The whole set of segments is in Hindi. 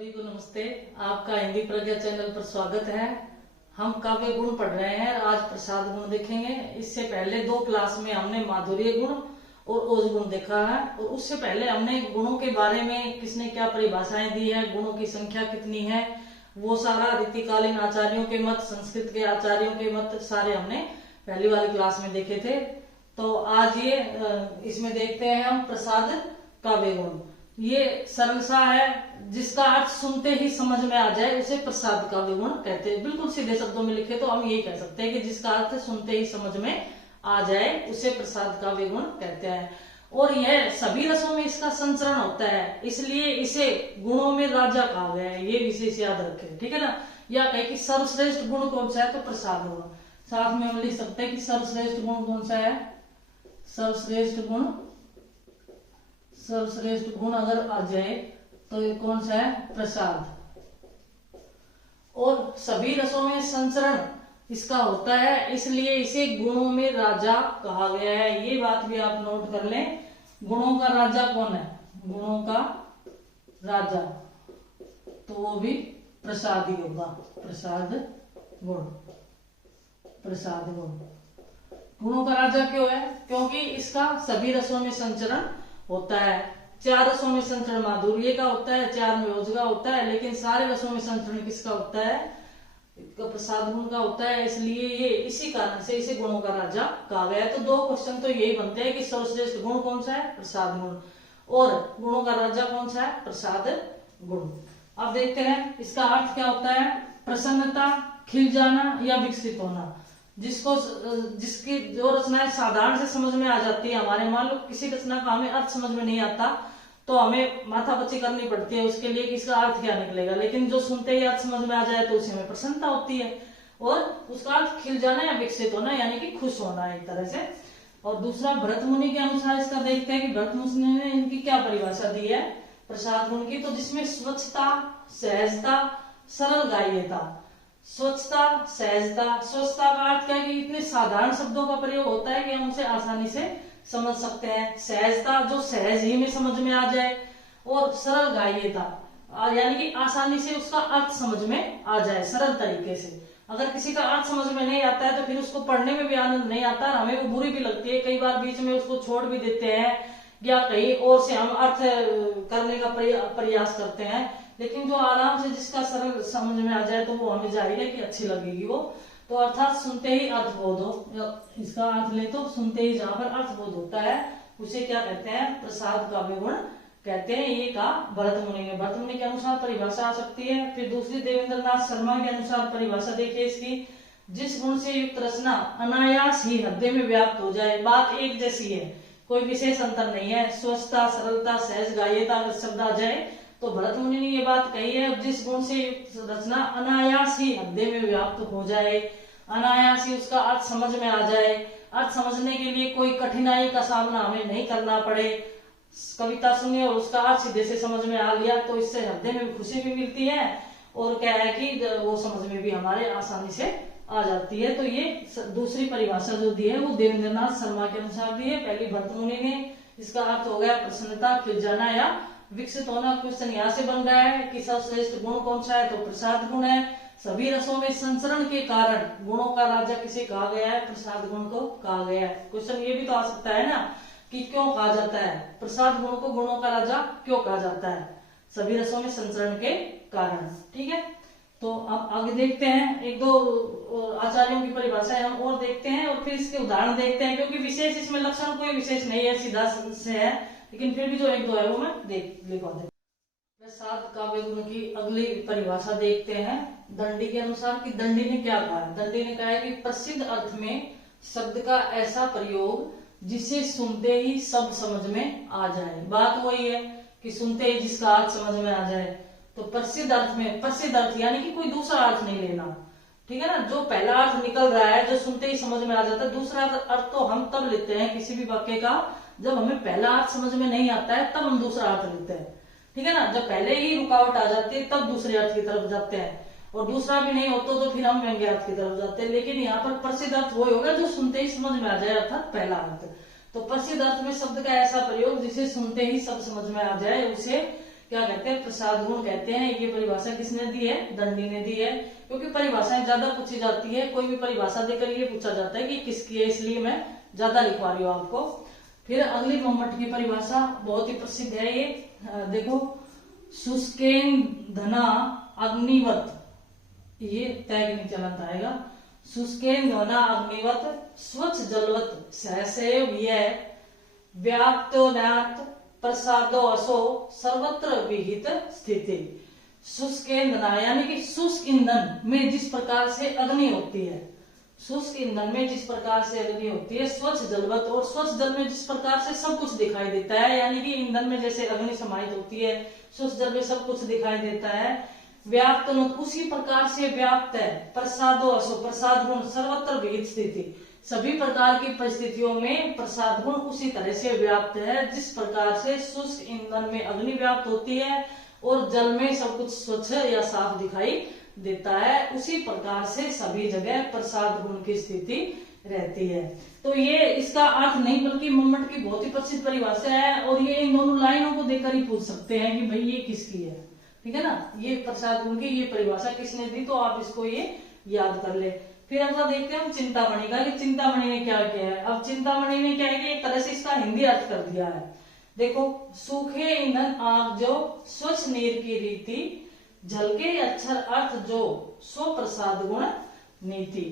सभी को नमस्ते। आपका हिंदी प्रज्ञा चैनल पर स्वागत है। हम काव्य गुण पढ़ रहे हैं। आज प्रसाद गुण देखेंगे। इससे पहले 2 क्लास में हमने माधुर्य गुण और ओज गुण देखा है, और उससे पहले हमने गुणों के बारे में किसने क्या परिभाषाएं दी है, गुणों की संख्या कितनी है, वो सारा रीतिकालीन आचार्यों के मत, संस्कृत के आचार्यों के मत सारे हमने पहली वाली क्लास में देखे थे। तो आज ये इसमें देखते हैं हम प्रसाद काव्य गुण। ये सरल सा है, जिसका अर्थ सुनते ही समझ में आ जाए उसे प्रसाद काव्य गुण कहते हैं। बिल्कुल सीधे शब्दों में लिखे तो हम यही कह सकते हैं कि जिसका अर्थ सुनते ही समझ में आ जाए उसे प्रसाद काव्य गुण कहते हैं। और यह सभी रसों में इसका संचरण होता है, इसलिए इसे गुणों में राजा कहा गया है। ये विशेष याद रखें, ठीक है ना। या कहे कि सर्वश्रेष्ठ गुण कौन सा है, तो प्रसाद गुण। साथ में हम लिख सकते हैं कि सर्वश्रेष्ठ गुण कौन सा है। सर्वश्रेष्ठ गुण अगर आ जाए तो ये कौन सा है, प्रसाद। और सभी रसों में संचरण इसका होता है, इसलिए इसे गुणों में राजा कहा गया है। ये बात भी आप नोट कर लें। गुणों का राजा कौन है, गुणों का राजा तो वो भी प्रसाद ही होगा। प्रसाद गुण गुणों का राजा क्यों है, क्योंकि इसका सभी रसों में संचरण होता है। 4 रसों में संचरण माधुर्य का होता है, 4 में ओज का होता है, लेकिन सारे रसों में संचरण किसका होता है, प्रसाद गुण का होता है। इसलिए ये इसी कारण से इसे गुणों का राजा कहा गया है। तो 2 क्वेश्चन तो यही बनते हैं कि सर्वश्रेष्ठ गुण कौन सा है, प्रसाद गुण, और गुणों का राजा कौन सा है, प्रसाद गुण। अब देखते हैं इसका अर्थ क्या होता है। प्रसन्नता, खिल जाना या विकसित होना। जिसकी जो रचनाएं साधारण से समझ में आ जाती है हमारे, मान लो किसी रचना का हमें अर्थ समझ में नहीं आता तो हमें माथापच्ची करनी पड़ती है उसके लिए कि इसका अर्थ क्या निकलेगा, लेकिन जो सुनते ही अर्थ समझ में आ जाए तो उसे हमें प्रसन्नता होती है। और उसका अर्थ खिल जाना या विकसित होना, यानी कि खुश होना एक तरह से। और दूसरा भरत मुनि के अनुसार इसका देखते हैं कि भरत मुनि ने इनकी क्या परिभाषा दी है प्रसाद गुण की। तो जिसमें स्वच्छता, सहजता, सरल गाय्यता। स्वच्छता, स्वच्छता का अर्थ क्या है कि इतने साधारण शब्दों का प्रयोग होता है कि हम उसे आसानी से समझ सकते हैं। सहजता, जो सहज ही में समझ में आ जाए। और सरल गाय्यता, यानी कि आसानी से उसका अर्थ समझ में आ जाए सरल तरीके से। अगर किसी का अर्थ समझ में नहीं आता है तो फिर उसको पढ़ने में भी आनंद नहीं आता, हमें वो बुरी भी लगती है। कई बार बीच में उसको छोड़ भी देते हैं या कहीं और से हम अर्थ करने का प्रयास करते हैं। लेकिन जो आराम से जिसका सरल समझ में आ जाए तो वो हमें जाहिर है कि अच्छी लगेगी वो। तो अर्थात सुनते ही अर्थबोध हो, इसका अर्थ ले तो सुनते ही जहां पर अर्थबोध होता है उसे क्या कहते हैं, प्रसाद काव्य गुण कहते हैं। ये कहा भरत मुनि ने। भरत मुनि के अनुसार परिभाषा आ सकती है। फिर दूसरी देवेंद्र नाथ शर्मा के अनुसार परिभाषा देखिए इसकी। जिस गुण से युक्त रचना अनायास ही हृदय में व्याप्त हो जाए। बात एक जैसी है, कोई विशेष अंतर नहीं है। स्वच्छता, सरलता, सहज गाय्यता अगर शब्द आ जाए तो भरत मुनि ने ये बात कही है, जिस गुण से युक्त रचना अनायास ही हृदय में व्याप्त हो जाए, अनायास ही उसका अर्थ समझ में आ जाए। अर्थ समझने के लिए कोई कठिनाई का सामना हमें नहीं करना पड़े। कविता सुनिए और उसका अर्थ सीधे से समझ में आ लिया तो इससे हृदय में खुशी भी मिलती है, और क्या है कि वो समझ में भी हमारे आसानी से आ जाती है। तो ये दूसरी परिभाषा जो दी है वो देवेंद्र नाथ शर्मा के अनुसार दी है। पहली भरत मुनि ने। इसका अर्थ हो गया प्रसन्नता, खिल जाना या विकसित होना। क्वेश्चन यहाँ से बन रहा है कि सर्वश्रेष्ठ गुण कौन सा है, तो प्रसाद गुण है। सभी रसों में संचरण के कारण गुणों का राजा किसे कहा गया है, प्रसाद गुण को कहा गया है। क्वेश्चन ये भी तो आ सकता है ना कि क्यों कहा जाता है प्रसाद गुण को गुणों का राजा क्यों कहा जाता है, सभी रसों में संचरण के कारण। ठीक है, तो अब आगे देखते हैं। 1-2 आचार्यों की परिभाषाएं हम और देखते हैं और फिर इसके उदाहरण देखते हैं, क्योंकि विशेष इसमें लक्षण कोई विशेष नहीं है, सीधा से है, लेकिन फिर भी जो 1-2 है वो मैं लिखवा देता हूं। प्रसाद काव्य गुण की अगली परिभाषा देखते हैं दंडी के अनुसार कि दंडी ने क्या कहा है। दंडी ने कहा है कि प्रसिद्ध अर्थ में शब्द का ऐसा प्रयोग जिसे सुनते ही सब समझ में आ जाए। बात वही है कि सुनते ही जिसका अर्थ समझ में आ जाए। तो प्रसिद्ध अर्थ में, प्रसिद्ध अर्थ यानी कि कोई दूसरा अर्थ नहीं लेना, ठीक है ना। जो पहला अर्थ निकल रहा है, जो सुनते ही समझ में आ जाता है। दूसरा अर्थ तो हम तब लेते हैं किसी भी वाक्य का जब हमें पहला अर्थ समझ में नहीं आता है, तब हम दूसरा अर्थ लेते हैं, ठीक है ना। जब पहले ही रुकावट आ जाती है तब दूसरे अर्थ की तरफ जाते हैं, और दूसरा भी नहीं होता तो फिर हम व्यंग्य अर्थ की तरफ जाते हैं। लेकिन यहाँ पर प्रसिद्ध अर्थ वही होगा जो सुनते ही समझ में आ जाए, अर्थात पहला अर्थ। तो प्रसिद्ध अर्थ में शब्द का ऐसा प्रयोग जिसे सुनते ही सब समझ में आ जाए उसे क्या कहते हैं, प्रसाद गुण कहते हैं। ये परिभाषा किसने दी है, दंडी ने दी है। क्योंकि परिभाषाएं ज्यादा पूछी जाती है, कोई भी परिभाषा देकर ये पूछा जाता है कि किसकी है, इसलिए मैं ज्यादा लिखवा रही हूँ आपको। फिर अगली मंमट की परिभाषा बहुत ही प्रसिद्ध है ये, देखो, शुष्केन धना अग्निवत, ये तैग नहीं चलता आएगा। शुष्केन धना अग्निवत स्वच्छ जलवत सहसेव यह व्याप्तोन्यात प्रसादो असो सर्वत्र विहित स्थिति। शुष्क ईंधन यानी कि शुष्क ईंधन में जिस प्रकार से अग्नि होती है, शुष्क ईंधन में जिस प्रकार से अग्नि होती है, स्वच्छ जलवत, और स्वच्छ जल में जिस प्रकार से सब कुछ दिखाई देता है, यानी कि ईंधन में जैसे अग्नि समाहित होती है, स्वच्छ जल में सब कुछ दिखाई देता है। व्याप्त उसी प्रकार से व्याप्त है। प्रसादो असो प्रसाद गुण सर्वत्र विहित स्थिति, सभी प्रकार की परिस्थितियों में प्रसाद गुण उसी तरह से व्याप्त है जिस प्रकार से शुष्क ईंधन में अग्नि व्याप्त होती है और जल में सब कुछ स्वच्छ या साफ दिखाई देता है, उसी प्रकार से सभी जगह प्रसाद गुण की स्थिति रहती है। तो ये इसका अर्थ नहीं बल्कि मंमट की बहुत ही प्रसिद्ध परिभाषा है, और ये इन दोनों लाइनों को देखकर ही पूछ सकते हैं कि भाई ये किसकी है, ठीक है ना। ये प्रसाद गुण की ये परिभाषा किसने दी, तो आप इसको ये याद कर ले। फिर अगला देखते हैं हम चिंतामणि का, कि चिंतामणि ने क्या किया है। अब चिंतामणि ने क्या है कि एक तरह से इसका हिंदी अर्थ कर दिया है। देखो, सूखे ईंधन आग जो स्वच्छ नीर की रीति, झलके अक्षर अर्थ जो सो प्रसाद गुण नीति।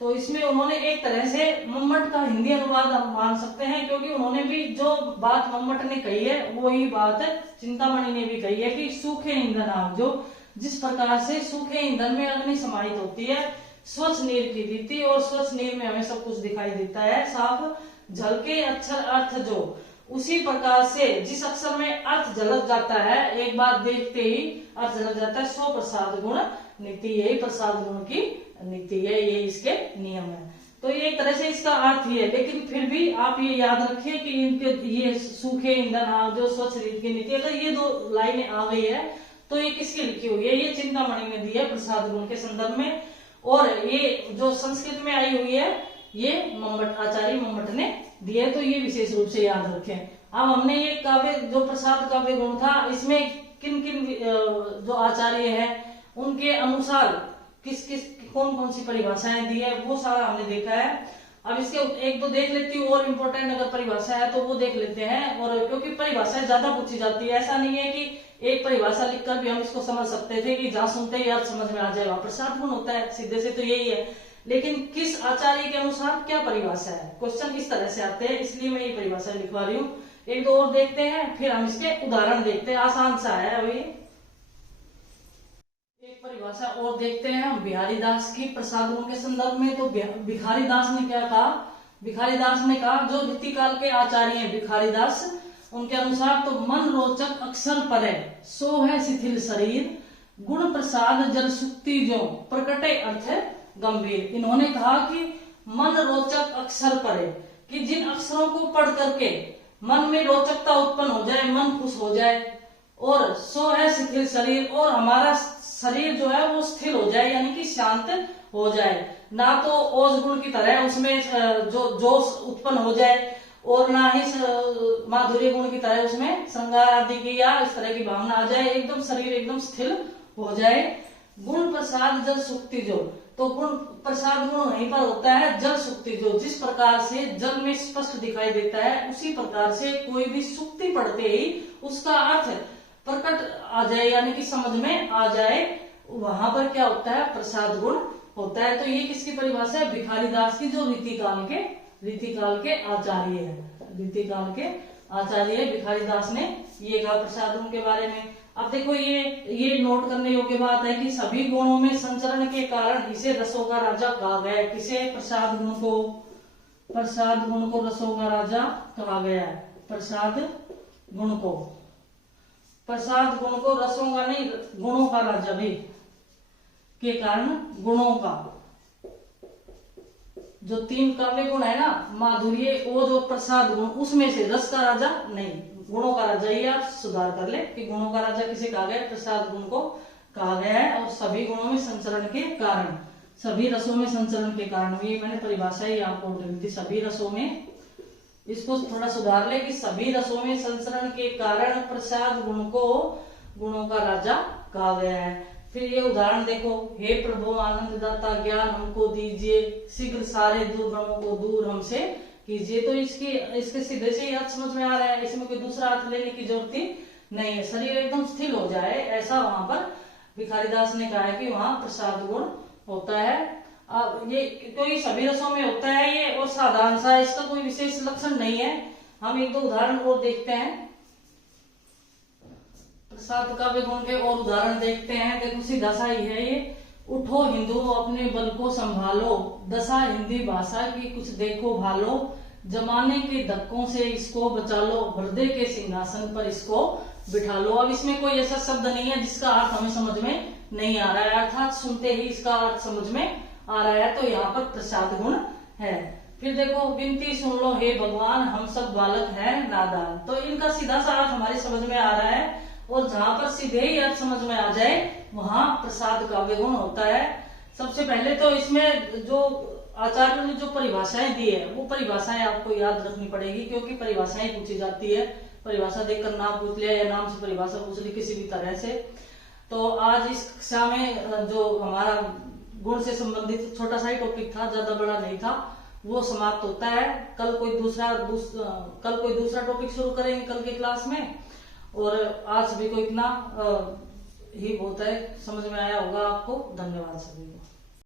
तो इसमें उन्होंने एक तरह से मंमट का हिंदी अनुवाद हम मान सकते हैं, क्योंकि उन्होंने भी जो बात मंमट ने कही है वही बात चिंतामणि ने भी कही है कि सूखे ईंधन आग जो जिस प्रकार से सूखे ईंधन में अग्नि समाहित होती है, स्वच्छ नीर की रीति, और स्वच्छ नीर में हमें सब कुछ दिखाई देता है साफ, झलके अक्षर अर्थ जो उसी प्रकार से जिस अक्षर में अर्थ झलक जाता है, एक बार देखते ही अर्थ झलक जाता है, सो प्रसाद गुण नीति, यही प्रसाद गुण की नीति है, ये इसके नियम है। तो ये एक तरह से इसका अर्थ ही है, लेकिन फिर भी आप ये याद रखिए कि इनके ये सूखे ईंधन आग जो स्वच्छ रीत की नीति, अगर ये दो लाइनें आ गई है तो ये किसकी लिखी हुई है, ये चिंतामणि ने दी है प्रसाद गुण के संदर्भ में, और ये जो संस्कृत में आई हुई है ये मंमट आचार्य मंमट ने दी है। तो ये विशेष रूप से याद रखें। अब हमने ये काव्य जो प्रसाद काव्य गुण था, इसमें किन किन जो आचार्य हैं उनके अनुसार किस किस कौन कौन सी परिभाषाएं दी है वो सारा हमने देखा है। अब इसके एक दो देख लेती हूँ, और इम्पोर्टेंट अगर परिभाषा है तो वो देख लेते हैं, और क्योंकि परिभाषाएं ज्यादा पूछी जाती है, ऐसा नहीं है कि एक परिभाषा लिखकर भी हम इसको समझ सकते थे कि जहां सुनते ही अर्थ समझ में आ जाएगा, प्रसाद गुण होता है सीधे से, तो यही है। लेकिन किस आचार्य के अनुसार क्या परिभाषा है, क्वेश्चन इस तरह से आते हैं, इसलिए मैं ये परिभाषा लिखवा रही हूँ। एक दो और देखते हैं, फिर हम इसके उदाहरण देखते हैं, आसान सा है। अभी एक परिभाषा और देखते हैं हम बिहारी दास की प्रसाद गुण के संदर्भ में। तो भिखारी दास ने क्या कहा, भिखारी दास ने कहा, जो रीतिकाल के आचार्य हैं भिखारी दास, उनके अनुसार तो मन रोचक अक्षर परे सो है शिथिल शरीर, गुण प्रसाद जल सुक्ति जो प्रकटे अर्थ गंभीर। इन्होंने कहा कि मन रोचक अक्षर परे, कि जिन अक्षरों को पढ़ करके मन में रोचकता उत्पन्न हो जाए, मन खुश हो जाए, और सो है शिथिल शरीर, और हमारा शरीर जो है वो स्थिर हो जाए, यानी कि शांत हो जाए, ना तो ओज गुण की तरह उसमें जो जोश उत्पन्न हो जाए, और ना ही माधुर्य गुण की तरह उसमें श्रृंगार आदि की या इस तरह की भावना आ जाए, एकदम शरीर एकदम स्थिर हो जाए। गुण प्रसाद जल सुक्ति जो, तो गुण प्रसाद गुण वहीं पर होता है जल सुक्ति जो, जिस प्रकार से जल में स्पष्ट दिखाई देता है, उसी प्रकार से कोई भी सुक्ति पढ़ते ही उसका अर्थ प्रकट आ जाए, यानी कि समझ में आ जाए, वहां पर क्या होता है, प्रसाद गुण होता है। तो ये किसकी परिभाषा है, भिखारी दास की, जो रीतिकाल के आचार्य है, रीतिकाल के आचार्य भिखारी दास ने ये कहा प्रसाद गुण के बारे में। अब देखो ये नोट करने योग्य बात है कि सभी गुणों में संचरण के कारण इसे रसों का राजा कहा गया है। किसे, प्रसाद गुण को रसों का राजा कहा गया है। प्रसाद गुण को रसों का नहीं, गुणों का राजा भी, के कारण गुणों का, जो तीन काव्य गुण है ना, माधुर्य, वो जो प्रसाद गुण, उसमें से रस का राजा नहीं, गुणों का राजा। ये आप सुधार कर ले कि गुणों का राजा किसे कहा गया, प्रसाद गुण को कहा गया है। और सभी गुणों में संचरण के कारण, सभी रसों में संचरण के कारण, ये मैंने परिभाषा ही आपको दी थी, सभी रसों में इसको थोड़ा सुधार ले कि सभी रसों में संचरण के कारण प्रसाद गुण को गुणों का राजा कहा गया है। फिर ये उदाहरण देखो, हे प्रभु आनंद दाता ज्ञान हमको दीजिए, शीघ्र सारे दुर्गुणों को दूर हमसे कीजिए। तो इसके सीधे से ही अर्थ समझ में आ रहा है, इसमें कोई दूसरा अर्थ लेने की जरूरत ही नहीं है। शरीर एकदम स्थिर हो जाए, ऐसा वहां पर भिखारीदास ने कहा है कि वहां प्रसाद गुण होता है। अब ये कोई सभी रसों में होता है ये, और साधारण सा, इसका कोई विशेष लक्षण नहीं है। हम एक दो उदाहरण और देखते हैं, प्रसाद काव्य गुण के और उदाहरण देखते हैं। देखो सीधा सा ही है ये, उठो हिंदुओं अपने बल को संभालो, दशा हिंदी भाषा की कुछ देखो भालो, जमाने के धक्कों से इसको बचा लो, हृदय के सिंहासन पर इसको बिठा लो। अब इसमें कोई ऐसा शब्द नहीं है जिसका अर्थ हमें समझ में नहीं आ रहा है, अर्थात सुनते ही इसका अर्थ समझ में आ रहा है, तो यहाँ पर प्रसाद गुण है। फिर देखो, विनती सुन लो हे भगवान हम सब बालक हैं नादान। तो इनका सीधा सा अर्थ हमारे समझ में आ रहा है, और जहां पर सीधे ही अर्थ समझ में आ जाए वहां प्रसाद काव्य गुण होता है। सबसे पहले तो इसमें जो आचार्य ने जो परिभाषाएं दी है, वो परिभाषाएं आपको याद रखनी पड़ेगी, क्योंकि परिभाषाएं पूछी जाती है। परिभाषा देखकर नाम पूछ लिया या नाम से परिभाषा पूछ ली किसी भी तरह से। तो आज इस कक्षा में जो हमारा गुण से संबंधित छोटा सा ही टॉपिक था, ज्यादा बड़ा नहीं था, वो समाप्त होता है। कल कोई दूसरा टॉपिक शुरू करेंगे कल की क्लास में। और आज भी को इतना ही बहुत है, समझ में आया होगा आपको। धन्यवाद सभी को।